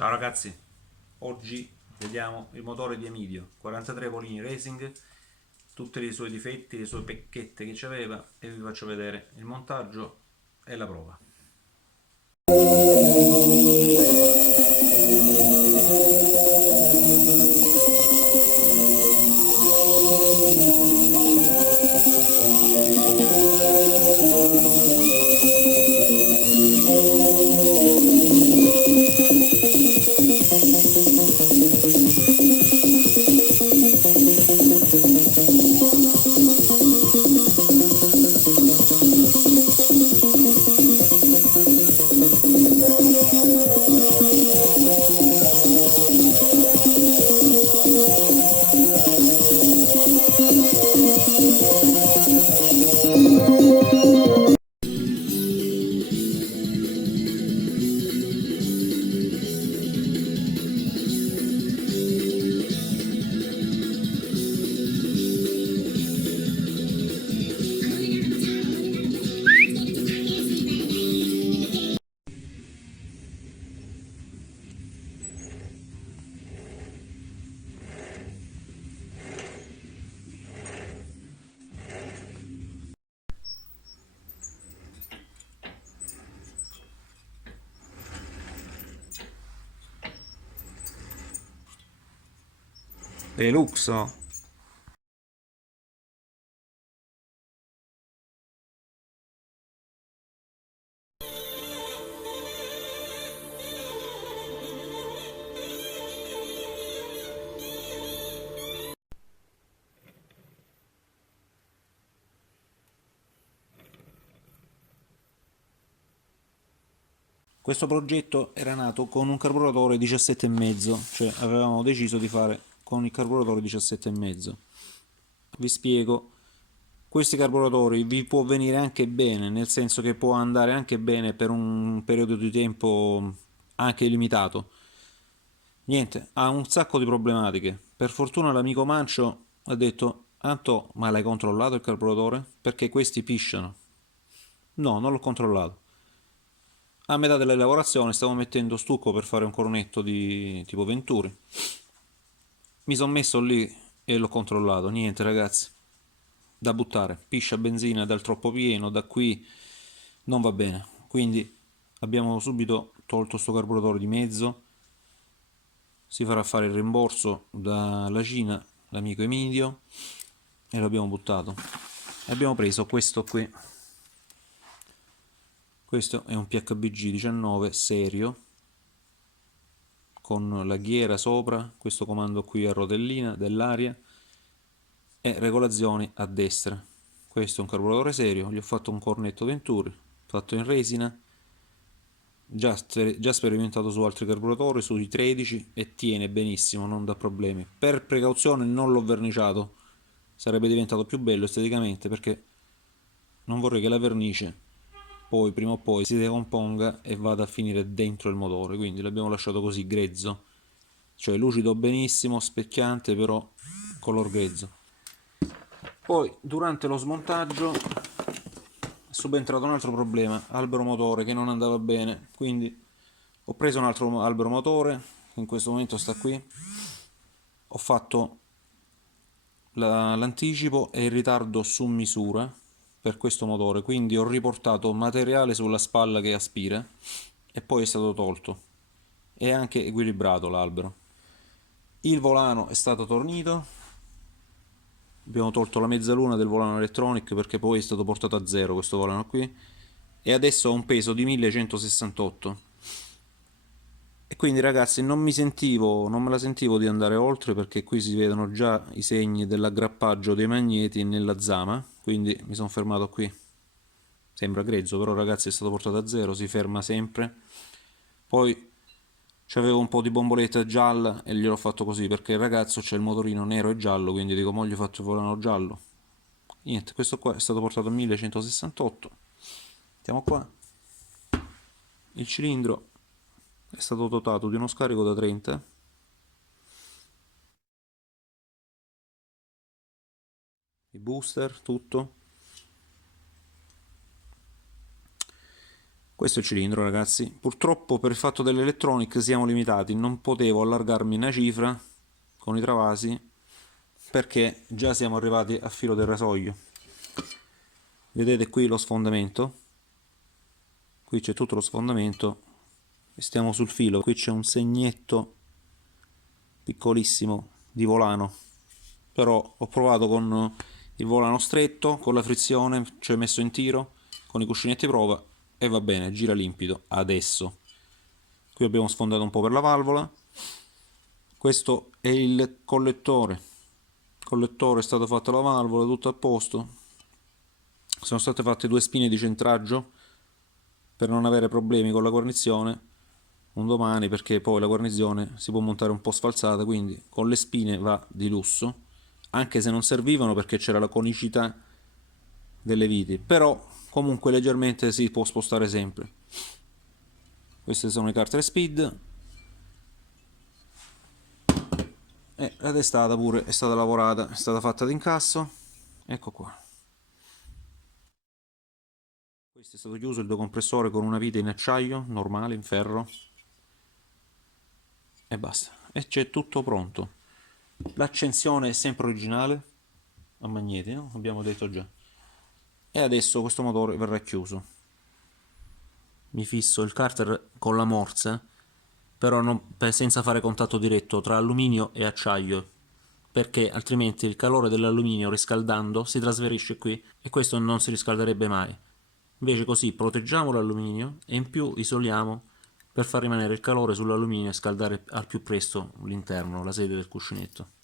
Ciao ragazzi, oggi vediamo il motore di Emidio 43 Polini Racing, tutti i suoi difetti, le sue pecchette che c'aveva e vi faccio vedere il montaggio e la prova. Deluxo. Questo progetto era nato con un carburatore 17,5, cioè avevamo deciso di fare con il carburatore 17,5. Vi spiego, questi carburatori vi può venire anche bene, nel senso che può andare anche bene per un periodo di tempo anche limitato. Niente, ha un sacco di problematiche. Per fortuna l'amico Mancio ha detto: Anto, ma l'hai controllato il carburatore? Perché questi pisciano. No, non l'ho controllato. A metà della lavorazione stavo mettendo stucco per fare un cornetto di tipo Venturi. Mi sono messo lì e l'ho controllato. Niente, ragazzi, da buttare. Piscia benzina dal troppo pieno, da qui non va bene. Quindi abbiamo subito tolto sto carburatore di mezzo. Si farà fare il rimborso dalla Cina, l'amico Emidio, e l'abbiamo buttato. Abbiamo preso questo qui. Questo è un PHBG 19 serio, con la ghiera sopra, questo comando qui a rotellina dell'aria e regolazioni a destra. Questo è un carburatore serio, gli ho fatto un cornetto Venturi, fatto in resina, già sperimentato su altri carburatori, sui 13, e tiene benissimo, non dà problemi. Per precauzione non l'ho verniciato, sarebbe diventato più bello esteticamente, perché non vorrei che la vernice poi prima o poi si decomponga e vada a finire dentro il motore, quindi l'abbiamo lasciato così grezzo, cioè lucido benissimo, specchiante, però color grezzo. Poi durante lo smontaggio è subentrato un altro problema, albero motore che non andava bene, quindi ho preso un altro albero motore che in questo momento sta qui, ho fatto l'anticipo e il ritardo su misura per questo motore, quindi ho riportato materiale sulla spalla che aspira e poi è stato tolto. È anche equilibrato l'albero. Il volano è stato tornito, abbiamo tolto la mezzaluna del volano electronic perché poi è stato portato a zero questo volano qui, e adesso ha un peso di 1168. E quindi ragazzi non me la sentivo di andare oltre, perché qui si vedono già i segni dell'aggrappaggio dei magneti nella zama, quindi mi sono fermato qui. Sembra grezzo, però ragazzi è stato portato a zero, si ferma sempre. Poi c'avevo un po' di bomboletta gialla e gliel'ho fatto così, perché il ragazzo c'è il motorino nero e giallo, quindi dico, mo gli faccio il volano giallo. Niente, questo qua è stato portato a 1168. Mettiamo qua. Il cilindro è stato dotato di uno scarico da 30, i booster, tutto. Questo è il cilindro, ragazzi. Purtroppo per il fatto dell'electronic siamo limitati, non potevo allargarmi una cifra con i travasi perché già siamo arrivati a filo del rasoio. Vedete qui lo sfondamento, qui c'è tutto lo sfondamento e stiamo sul filo. Qui c'è un segnetto piccolissimo di volano, però ho provato con il volano stretto, con la frizione, ci ho messo in tiro con i cuscinetti prova e va bene, gira limpido adesso. Qui abbiamo sfondato un po' per la valvola. Questo è il collettore. Il collettore è stato fatto la valvola, tutto a posto. Sono state fatte due spine di centraggio per non avere problemi con la guarnizione un domani, perché poi la guarnizione si può montare un po' sfalsata, quindi con le spine va di lusso, anche se non servivano perché c'era la conicità delle viti, però comunque leggermente si può spostare sempre. Queste sono i carter speed e la testata pure è stata lavorata, è stata fatta d'incasso. Ecco qua. Questo è stato chiuso il decompressore con una vite in acciaio normale, in ferro, e basta, e c'è tutto pronto. L'accensione è sempre originale a magneti, no? Abbiamo detto già. E adesso questo motore verrà chiuso. Mi fisso il carter con la morsa, però senza fare contatto diretto tra alluminio e acciaio, perché altrimenti il calore dell'alluminio riscaldando si trasferisce qui e questo non si riscalderebbe mai. Invece così proteggiamo l'alluminio e in più isoliamo per far rimanere il calore sull'alluminio e scaldare al più presto l'interno, la sede del cuscinetto.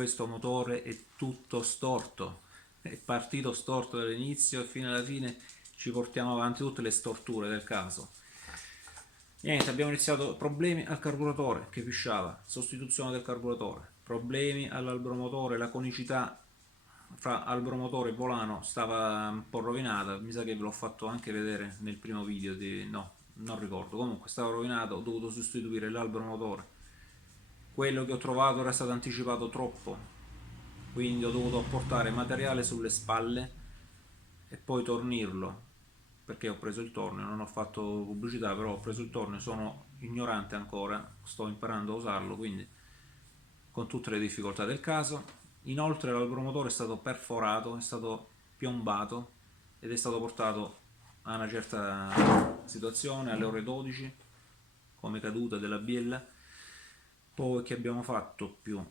questo motore è tutto storto, è partito storto dall'inizio e fino alla fine ci portiamo avanti tutte le storture del caso. Niente, abbiamo iniziato problemi al carburatore che pisciava, sostituzione del carburatore, problemi all'albromotore, la conicità fra albromotore e volano stava un po' rovinata, mi sa che ve l'ho fatto anche vedere nel primo video no, non ricordo, comunque stava rovinato, ho dovuto sostituire l'albromotore. Quello che ho trovato era stato anticipato troppo, quindi ho dovuto apportare materiale sulle spalle e poi tornirlo, perché ho preso il tornio, non ho fatto pubblicità, però ho preso il tornio, sono ignorante ancora, sto imparando a usarlo, quindi con tutte le difficoltà del caso. Inoltre l'albromotore è stato perforato, è stato piombato ed è stato portato a una certa situazione alle ore 12 come caduta della biella. Poi che abbiamo fatto più?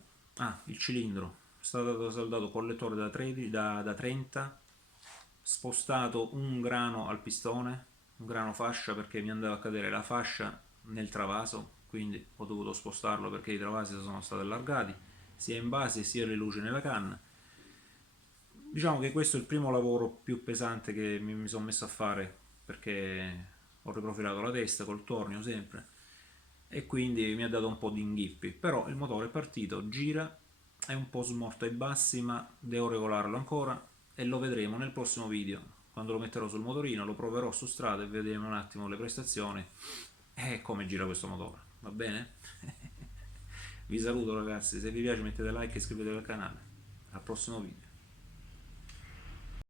Il cilindro è stato saldato collettore da 13, da 30, spostato un grano al pistone, un grano fascia, perché mi andava a cadere la fascia nel travaso, quindi ho dovuto spostarlo perché i travasi sono stati allargati sia in base sia le luci nella canna. Diciamo che questo è il primo lavoro più pesante che mi sono messo a fare, perché ho riprofilato la testa col tornio sempre e quindi mi ha dato un po' di inghippi, però il motore è partito, gira, è un po' smorto ai bassi ma devo regolarlo ancora e lo vedremo nel prossimo video. Quando lo metterò sul motorino lo proverò su strada e vedremo un attimo le prestazioni e come gira questo motore, va bene? Vi saluto ragazzi, se vi piace mettete like e iscrivetevi al canale, al prossimo video.